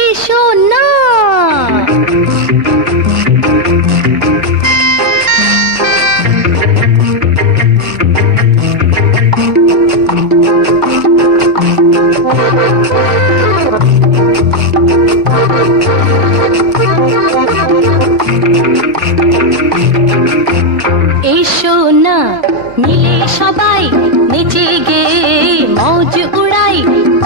এসো না। এসো না মিলে সবাই নেচে গে মৌজ উড়াই,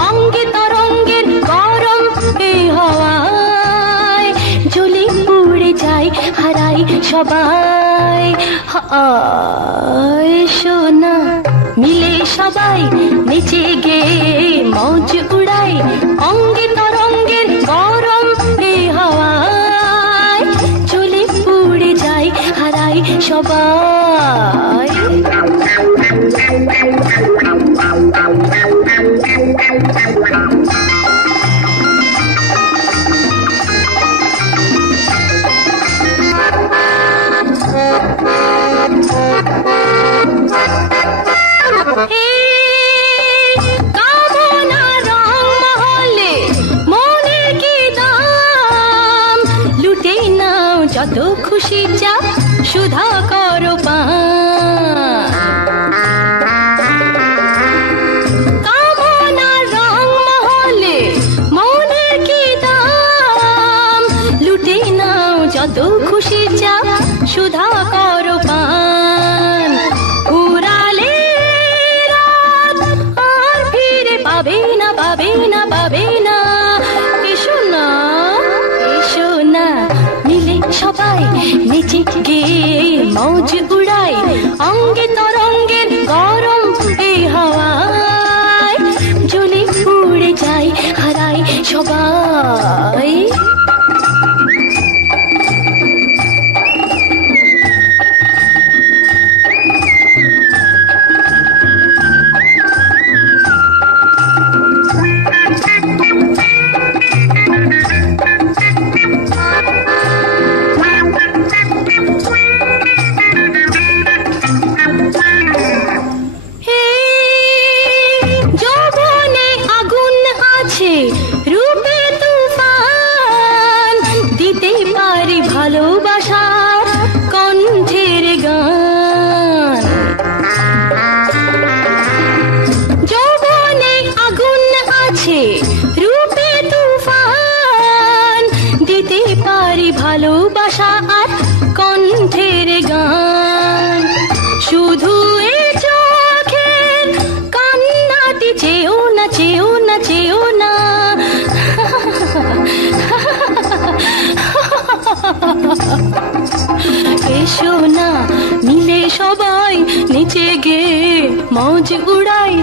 অঙ্গে তরঙ্গের গরম এই হাওয়ায় জ্বলে পুড়ে যায় হারাই সবাই। এসো না মিলে সবাই নেচে গে মৌজ উড়াই, অঙ্গে তরঙ্গের গরম এই হাওয়ায় জ্বলে পুড়ে যায় হারাই সবাই। কামনা রং মহলে মনের কি দাম, লুটে নাও যত খুশি যা সুধা করো পান। কামনা রং মহলে মনের কি দাম, লুটে নাও যত খুশি যা সুধা করো পান। উড়ালে রাত আর ফিরে পাবে না, পাবে না, পাবে না। এসো না, এসো না মিলে সবাই নেচে গে মৌজ উড়াই, অঙ্গে তরঙ্গের গরম এই হাওয়ায় জ্বলে পুড়ে যায় হারাই সবাই। যৌবনে আগুন আছে রূপে তুফান, দিতে পারি ভালোবাসার কণ্ঠের গান। যৌবনে আগুন আছে রূপে তুফান, দিতে পারি ভালোবাসা আর কণ্ঠের গান। শুধু এ চোখের কান্নাতে চেও না, চেও না, চেও না। এসো না মিলে সবাই নিচে গে মৌজ উড়াই,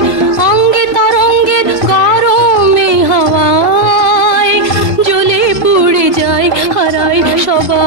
অঙ্গে তরঙ্গের গরমে হাওয়ায় জ্বলে পুড়ে যায় হারাই সবাই।